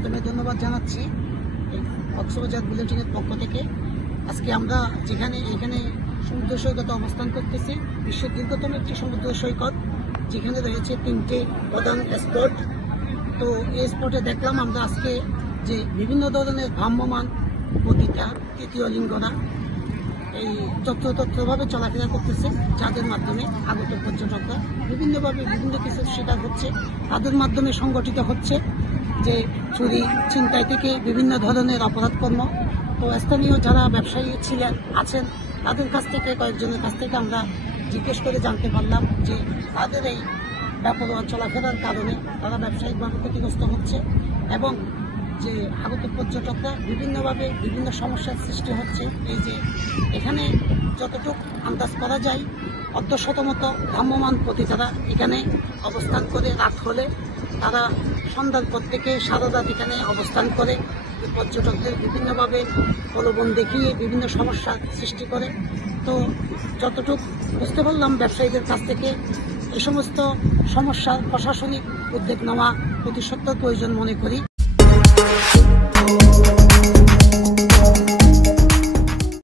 প্রথমে ধন্যবাদ জানাচ্ছি কক্সবাজার বুলেটিনের পক্ষ থেকে। আজকে আমরা এখানে সমুদ্র সৈকতে অবস্থান করতেছি, বিশ্বের দীর্ঘতম একটি সমুদ্র সৈকত, যেখানে রয়েছে 3টে প্রধান স্পট। তো এই স্পটে দেখলাম আমরা আজকে যে বিভিন্ন ধরনের ভ্রাম্যমান প্রতিটা তৃতীয় লিঙ্গরা এই যত্রতত্রভাবে চলাফেরা করতেছে, যাদের মাধ্যমে আগত পর্যটকরা বিভিন্নভাবে বিভিন্ন কিছুর শিকার হচ্ছে। তাদের মাধ্যমে সংগঠিত হচ্ছে যে চুরি ছিনতাই থেকে বিভিন্ন ধরনের অপরাধকর্ম। তো স্থানীয় যারা ব্যবসায়ী আছেন তাদের কাছ থেকে, কয়েকজনের কাছ থেকে আমরা জিজ্ঞেস করে জানতে পারলাম যে তাদের এই বেপরোয়া চলাফেরার কারণে তারা ব্যবসায়িকভাবে ক্ষতিগ্রস্ত হচ্ছে এবং যে আগত পর্যটকরা বিভিন্নভাবে বিভিন্ন সমস্যার সৃষ্টি হচ্ছে। এই যে এখানে যতটুকু আন্দাজ করা যায় অর্ধশতমতো ভ্রাম্যমান পথে যারা এখানে অবস্থান করে, রাত হলে তারা সন্ধ্যার পর থেকে সারা রাত এখানে অবস্থান করে পর্যটকদের বিভিন্নভাবে প্রলোভন দেখিয়ে বিভিন্ন সমস্যার সৃষ্টি করে। তো যতটুকু বুঝতে পারলাম ব্যবসায়ীদের কাছ থেকে এই সমস্ত সমস্যার প্রশাসনিক উদ্যোগ নেওয়া অতি সত্ত্বর প্রয়োজন মনে করি।